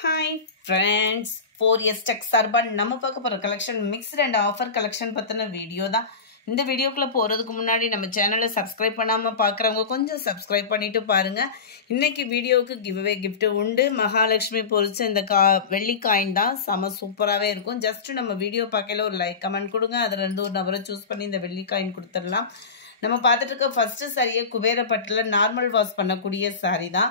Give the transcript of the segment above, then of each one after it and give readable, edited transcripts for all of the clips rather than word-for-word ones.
Hi friends, 4S Tech சார்பாக நம்ம பார்க்க போகிற collection mixed and offer collection பற்றின வீடியோ தான். இந்த வீடியோக்குள்ளே போகிறதுக்கு முன்னாடி நம்ம சேனலை சப்ஸ்கிரைப் பண்ணாமல் பார்க்குறவங்க கொஞ்சம் சப்ஸ்கிரைப் பண்ணிவிட்டு பாருங்கள். இன்றைக்கி வீடியோவுக்கு கிவ்அவே கிஃப்ட்டு உண்டு. மகாலட்சுமி பொறிச்ச இந்த வெள்ளி காயின் தான் செம சூப்பராகவே இருக்கும். ஜஸ்ட்டு நம்ம வீடியோ பார்க்கல ஒரு லைக் கமெண்ட் கொடுங்க, அதிலிருந்து ஒரு நபரை சூஸ் பண்ணி இந்த வெள்ளி காயின் கொடுத்துடலாம். நம்ம பார்த்துட்டு இருக்க ஃபஸ்ட்டு சாரியை குபேரப்பட்டில் நார்மல் வாஷ் பண்ணக்கூடிய சாரி தான்.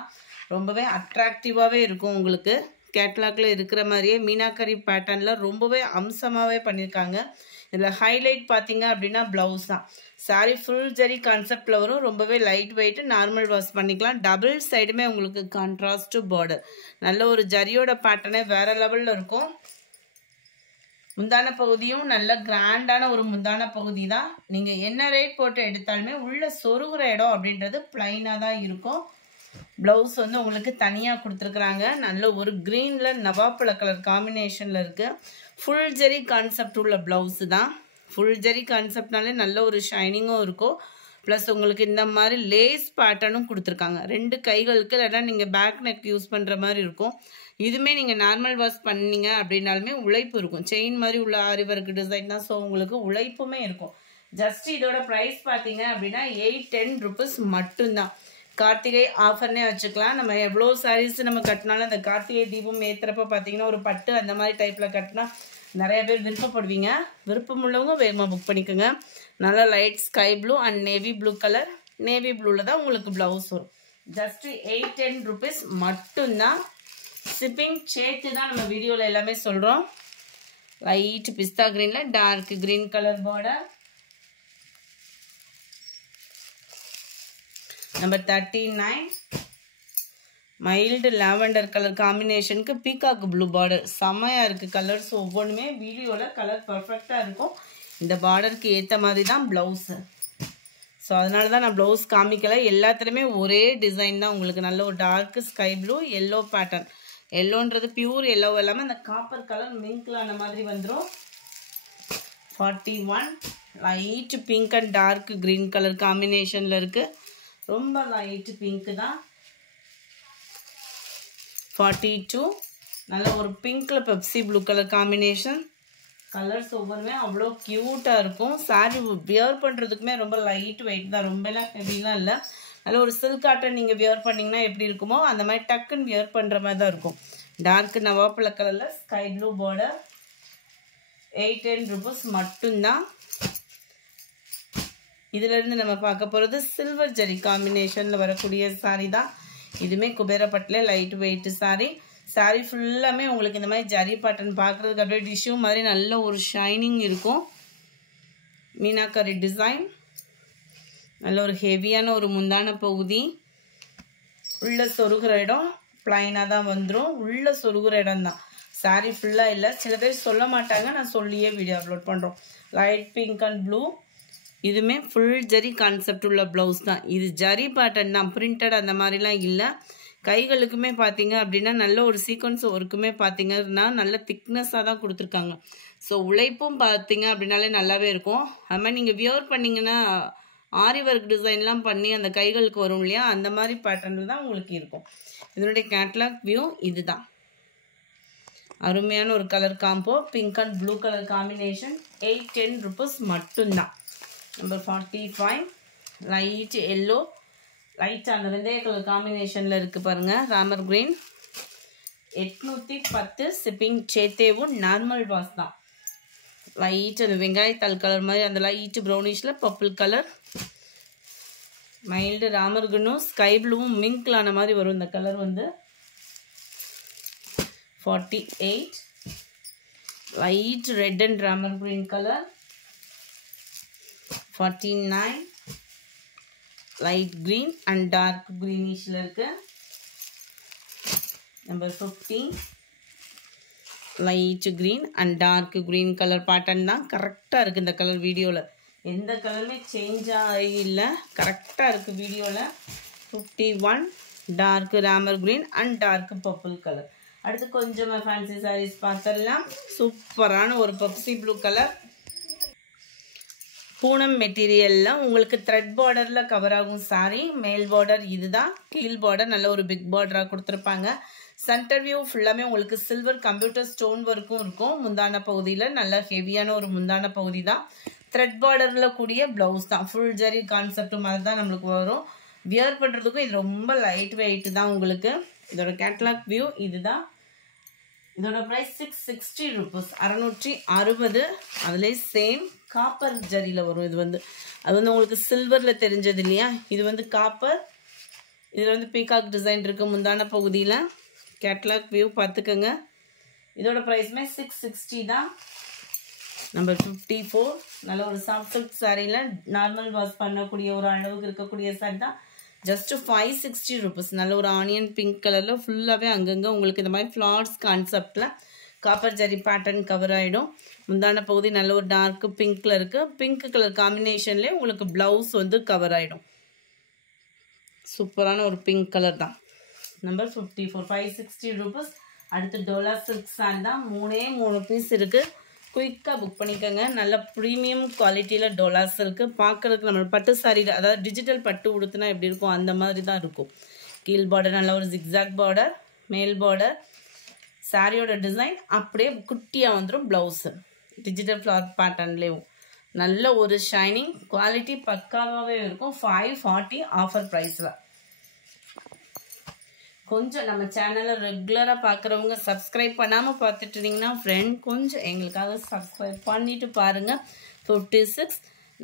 ரொம்பவே அட்ராக்டிவாகவே இருக்கும். உங்களுக்கு கேட்லாக்ல இருக்கிற மாதிரியே மீனாக்கரி பேட்டர்னில் ரொம்பவே அம்சமாகவே பண்ணியிருக்காங்க. இதில் ஹைலைட் பார்த்தீங்க அப்படின்னா ப்ளவுஸ் தான். சாரி ஃபுல் ஜரி கான்செப்டில் வரும். ரொம்பவே லைட் வெயிட்டு, நார்மல் வாஷ் பண்ணிக்கலாம். டபுள் சைடுமே உங்களுக்கு கான்ட்ராஸ்ட் பார்டர், நல்ல ஒரு ஜரியோட பேட்டர்னே வேறு லெவலில் இருக்கும். முந்தான பகுதியும் நல்ல கிராண்டான ஒரு முந்தான பகுதி தான். நீங்கள் என்ன ரேட் போட்டு எடுத்தாலுமே உள்ள சொருகிற இடம் அப்படின்றது பிளைனாக தான் இருக்கும். ப்ளவுஸ் வந்து உங்களுக்கு தனியாக கொடுத்துருக்குறாங்க. நல்ல ஒரு க்ரீனில் நவாப்பழ கலர் காம்பினேஷனில் இருக்குது. ஃபுல் ஜெரி கான்செப்ட் உள்ள ப்ளவுஸு தான். ஃபுல் ஜெரி கான்செப்ட்னாலே நல்ல ஒரு ஷைனிங்கும் இருக்கும். ப்ளஸ் உங்களுக்கு இந்த மாதிரி லேஸ் பேட்டர்னும் கொடுத்துருக்காங்க. ரெண்டு கைகளுக்கு இல்லைனா நீங்கள் பேக் நெக் யூஸ் பண்ணுற மாதிரி இருக்கும். இதுவுமே நீங்கள் நார்மல் வாஷ் பண்ணீங்க அப்படின்னாலுமே உழைப்பு இருக்கும். செயின் மாதிரி உள்ள ஆரி ஒர்க் டிசைன் தான். ஸோ உங்களுக்கு உழைப்புமே இருக்கும். ஜஸ்ட் இதோட ப்ரைஸ் பார்த்தீங்க அப்படின்னா 810 rupees மட்டும்தான். கார்த்திகை ஆஃபர்னே வச்சுக்கலாம். நம்ம எவ்வளோ சாரீஸ் நம்ம கட்டினாலும் அந்த கார்த்திகை தீபம் ஏற்றுறப்ப பார்த்தீங்கன்னா ஒரு பட்டு அந்த மாதிரி டைப்பில் கட்டினா நிறைய பேர் விருப்பப்படுவீங்க. விருப்பம் உள்ளவங்க வேகமாக புக் பண்ணிக்கோங்க. நல்லா light sky blue and navy blue colour. Navy ப்ளூவில் தான் உங்களுக்கு ப்ளவுஸ் வரும். ஜஸ்ட்டு 810 rupees மட்டும்தான். ஷிப்பிங் சேர்த்து தான் நம்ம வீடியோவில் எல்லாமே சொல்கிறோம். லைட் பிஸ்தா க்ரீனில் dark green colour border. Number 39 mild lavender colour காம்பினேஷனுக்கு பீகாக் ப்ளூ பார்டர். செம்மையாக இருக்குது கலர்ஸ் ஒவ்வொன்றுமே. வீடியோவில் கலர் பர்ஃபெக்டாக இருக்கும். இந்த பார்டருக்கு ஏற்ற மாதிரி தான் ப்ளவுஸு. ஸோ அதனால தான் நான் ப்ளவுஸ் காமிக்கலை. எல்லாத்துலேயுமே ஒரே டிசைன் தான். உங்களுக்கு நல்ல ஒரு dark sky blue yellow pattern. எல்லோன்றது பியூர் எல்லோ இல்லாமல் அந்த காப்பர் கலர் மிங்க்ல அந்த மாதிரி வந்துடும். 41 light pink and dark green colour காம்பினேஷனில் இருக்குது. ரொம்ப லைட் பிங்க் தான். 42 நல்ல ஒரு பிங்க்ல Pepsi blue colour combination. Colours ஒவ்வொருமே அவ்வளோ க்யூட்டாக இருக்கும். சாரி வியர் பண்ணுறதுக்குமே ரொம்ப லைட் வெயிட் தான். ரொம்பலாம் ஹெவிலாம் இல்லை. நல்ல ஒரு சில்க் காட்டன் நீங்கள் வியர் பண்ணிங்கன்னா எப்படி இருக்குமோ அந்த மாதிரி டக்குன்னு வியர் பண்ணுற மாதிரி தான் இருக்கும். டார்க் நவாப்பழ கலரில் ஸ்கை ப்ளூ பார்டர். 810 rupees மட்டும்தான். இதிலிருந்து நம்ம பார்க்க போகிறது சில்வர் ஜரி காம்பினேஷனில் வரக்கூடிய சாரி தான். இதுவுமே குபேரப்பட்டில் லைட் வெயிட் சாரி. சாரி ஃபுல்லாமே உங்களுக்கு இந்த மாதிரி ஜரி பேட்டர்ன் பார்க்குறதுக்கு அப்படியே டிஷ்யூ மாதிரி நல்ல ஒரு ஷைனிங் இருக்கும். மீனாக்கரி டிசைன். நல்ல ஒரு ஹெவியான ஒரு முந்தான பகுதி. உள்ள சொருகிற இடம் பிளைனாக தான் வந்துடும். உள்ள சொருகிற இடம் தான். சாரி ஃபுல்லாக இல்லை. சில பேர் சொல்ல மாட்டாங்க, நான் சொல்லியே வீடியோ அப்லோட் பண்ணுறோம். Light pink and blue. இதுவுமே ஃபுல் ஜரி கான்செப்ட் உள்ள ப்ளவுஸ் தான். இது ஜரி பேட்டர்ன் தான், பிரிண்டட் அந்த மாதிரிலாம் இல்லை. கைகளுக்குமே பார்த்தீங்க அப்படின்னா நல்ல ஒரு சீக்வன்ஸ் ஒர்க்குமே பார்த்தீங்கன்னா நல்ல திக்னஸாக தான் கொடுத்துருக்காங்க. ஸோ உழைப்பும் பார்த்தீங்க அப்படின்னாலே நல்லாவே இருக்கும். அது மாதிரி நீங்கள் வியர் பண்ணிங்கன்னா ஆரி ஒர்க் டிசைன்லாம் பண்ணி அந்த கைகளுக்கு வரும் இல்லையா, அந்த மாதிரி பேட்டர்னில் தான் உங்களுக்கு இருக்கும். இதனுடைய கேட்லாக் வியூ இது தான். அருமையான ஒரு colour combo. Pink and blue colour combination. 810 rupees மட்டும்தான். Number 45 light yellow. லைட் அந்த வெந்தய கலர் காம்பினேஷனில் இருக்குது பாருங்கள். ராமர் கிரீன். 810 ஷிப்பிங் சேத்தேவும் நார்மல் வாஷ் தான். லைட் அந்த வெங்காயத்தாள் கலர் மாதிரி அந்த லைட் ப்ரௌனிஷில் பர்பிள் கலர். மைல்டு ராமர் கிரீனும் ஸ்கை ப்ளூவும் மிங்க்லான மாதிரி வரும் இந்த கலர் வந்து. 48 light red and Ramar green colour. 49 light green and dark கிரீனிஷில் இருக்கு. Number 50 light green and dark green colour pattern தான். கரெக்டாக இருக்குது இந்த கலர் வீடியோவில். எந்த கலருமே சேஞ்ச் ஆகி இல்லை, கரெக்டாக இருக்குது வீடியோவில். 51 டார்க் ராமர் green and dark purple colour. அடுத்து கொஞ்சமாக ஃபேன்சி சாரீஸ் பார்த்துடலாம். சூப்பரான ஒரு பெப்சி ப்ளூ கலர். பூனம் மெட்டீரியலில் உங்களுக்கு த்ரெட் பார்டரில் கவர் ஆகும் சாரி. மேல் பார்டர் இது தான். கீழ் பார்டர் நல்ல ஒரு பிக் பார்டராக கொடுத்துருப்பாங்க. சென்டர் வியூ ஃபுல்லாமே உங்களுக்கு சில்வர் கம்ப்யூட்டர் ஸ்டோன் ஒர்க்கும் இருக்கும். முந்தான பகுதியில் நல்ல ஹெவியான ஒரு முந்தான பகுதி தான். த்ரெட் பார்டரில் கூடிய ப்ளவுஸ் தான். ஃபுல் ஜரி கான்செப்ட் மாதிரி தான் நம்மளுக்கு வரும். வியர் பண்ணுறதுக்கும் இது ரொம்ப லைட் வெயிட் தான் உங்களுக்கு. இதோட கேட்டலாக் வியூ இதுதான். இதோட ப்ரைஸ் 660 rupees, 660. அதுலேயே சேம் காப்பர் ஜரியில் வரும். இது வந்து அது வந்து உங்களுக்கு சில்வரில் தெரிஞ்சது இல்லையா, இது வந்து காப்பர். இதில் வந்து பீகாக் டிசைன் இருக்குது முந்தான பகுதியில். கேட்டலாக் வியூ பார்த்துக்கோங்க. இதோட ப்ரைஸுமே 660 தான். நம்பர் 54 நல்ல ஒரு சாஃப்ட் சில்க் சாரியில் நார்மல் வாஷ் பண்ணக்கூடிய ஒரு அளவுக்கு இருக்கக்கூடிய சாரி தான். Just 560 rupees. நல்ல ஒரு ஆனியன் பிங்க் கலரில் ஃபுல்லாகவே அங்கங்கே உங்களுக்கு இந்த மாதிரி ஃப்ளார்ஸ் கான்செப்டில் காப்பர் ஜரி பேட்டர்ன் கவர் ஆகிடும். முந்தான பகுதி நல்ல ஒரு டார்க் பிங்க்கில் இருக்குது. பிங்க் கலர் காம்பினேஷன்லேயே உங்களுக்கு ப்ளவுஸ் வந்து கவர் ஆகிடும். சூப்பரான ஒரு பிங்க் கலர் தான். Number 54 560 rupees. அடுத்து டோலா சில்க் சாரி தான். 3 பீஸ் இருக்குது. குயிக்காக புக் பண்ணிக்கோங்க. நல்ல ப்ரீமியம் குவாலிட்டியில் டோலாஸ் இருக்குது. பார்க்குறதுக்கு நம்ம பட்டு சாரியில், அதாவது டிஜிட்டல் பட்டு உடுத்துனா எப்படி இருக்கும் அந்த மாதிரி தான் இருக்கும். கீழ் பார்டர் நல்ல ஒரு ஜிக்ஸாக் பார்டர், மேல் பார்டர், சாரியோட டிசைன் அப்படியே குட்டியாக வந்துடும். ப்ளவுஸு டிஜிட்டல் ஃப்ளவர் பேட்டர்ன்லேயும் நல்ல ஒரு ஷைனிங் குவாலிட்டி பக்காவாகவே இருக்கும். 540 ஆஃபர் ப்ரைஸில். கொஞ்சம் நம்ம சேனலை ரெகுலராக பார்க்குறவங்க சப்ஸ்கிரைப் பண்ணாமல் பார்த்துட்டு இருந்தீங்கன்னா ஃப்ரெண்ட் கொஞ்சம் எங்களுக்காக சப்ஸ்கிரைப் பண்ணிவிட்டு பாருங்கள். 56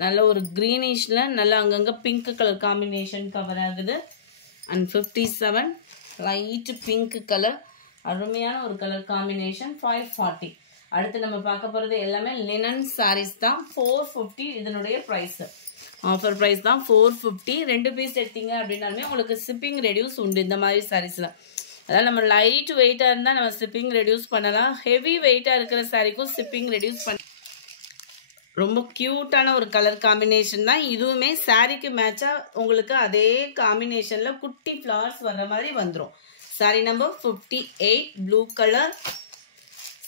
நல்ல ஒரு க்ரீனிஷில் நல்ல அங்கங்கே பிங்க் கலர் காம்பினேஷன் கவர் ஆகுது. அண்ட் 57 லைட்டு பிங்க் கலர், அருமையான ஒரு கலர் காம்பினேஷன். 540. அடுத்து நம்ம பார்க்க போகிறது எல்லாமே லினன் சாரீஸ் தான். 450 இதனுடைய ப்ரைஸு. ஆஃபர் ப்ரைஸ் தான் 450. 2 பீஸ் எடுத்தீங்க அப்படின்னாலுமே உங்களுக்கு ஷிப்பிங் ரெடியூஸ் உண்டு இந்த மாதிரி சாரீஸில். அதாவது நம்ம லைட் வெயிட்டாக இருந்தால் நம்ம ஷிப்பிங் ரெடியூஸ் பண்ணலாம். ஹெவி வெயிட்டாக இருக்கிற சாரீக்கும் ஷிப்பிங் ரெடியூஸ் பண்ண. ரொம்ப க்யூட்டான ஒரு கலர் காம்பினேஷன் தான். இதுவுமே சாரீக்கு மேட்சாக உங்களுக்கு அதே காம்பினேஷனில் குட்டி ஃப்ளவர்ஸ் வர்ற மாதிரி வந்துடும். Sari number 58 blue colour.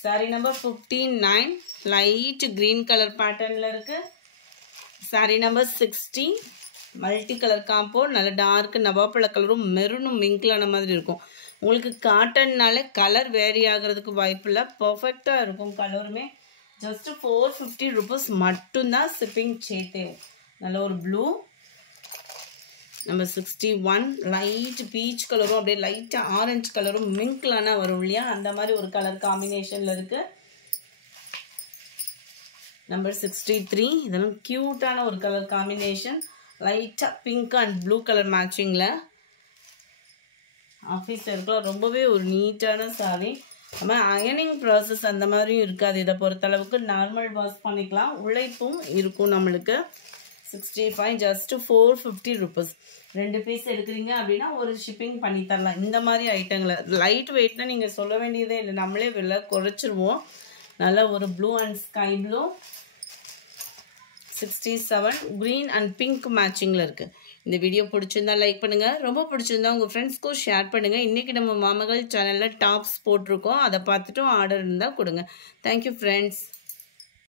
Sari number 59 light green colour பேட்டர்னில் இருக்குது. Sari number 60 multi colour combo. நல்ல டார்க் நவாப்பழ கலரும் மெரூனும் மிங்கிளான மாதிரி இருக்கும். உங்களுக்கு காட்டன்னால கலர் வேரி ஆகிறதுக்கு வாய்ப்பு இல்லை. பர்ஃபெக்டாக இருக்கும் கலருமே. ஜஸ்ட் 450 rupees மட்டும்தான் ஷிப்பிங் சேர்த்தே. நல்ல ஒரு ப்ளூ. நம்பர் 61 லைட் பீச் கலரும் அப்படியே லைட்டாக ஆரஞ்சு கலரும் மிங்கிளான வரும் இல்லையா, அந்த மாதிரி ஒரு கலர் காம்பினேஷனில் இருக்குது. நம்பர் 63 இதெல்லாம் க்யூட்டான ஒரு கலர் காம்பினேஷன். லைட்டாக பிங்க் அண்ட் ப்ளூ கலர் மேட்சிங்கில். ஆஃபீஸ் இருக்கலாம். ரொம்பவே ஒரு நீட்டான சாரி. நம்ம அயனிங் ப்ராசஸ் அந்த மாதிரியும் இருக்காது. இதை பொறுத்தளவுக்கு நார்மல் வாஷ் பண்ணிக்கலாம். உழைப்பும் இருக்கும் நம்மளுக்கு. 65 ஜஸ்ட் 450 rupees. 2 பீஸ் எடுக்கிறீங்க அப்படின்னா ஒரு ஷிப்பிங் பண்ணி தரலாம். இந்த மாதிரி ஐட்டங்களை லைட் வெயிட்னா நீங்கள் சொல்ல வேண்டியதே இல்லை, நம்மளே விலை குறைச்சிருவோம். நல்ல ஒரு blue and sky blue. 67 green and pink மேட்சிங்கில் இருக்குது. இந்த வீடியோ பிடிச்சிருந்தா லைக் பண்ணுங்கள். ரொம்ப பிடிச்சிருந்தா உங்கள் ஃப்ரெண்ட்ஸ்க்கும் ஷேர் பண்ணுங்கள். இன்றைக்கி நம்ம மாமகள் சேனலில் டாப்ஸ் போட்டிருக்கோம். அதை பார்த்துட்டும் ஆர்டர் இருந்தால் கொடுங்க. Thank you friends.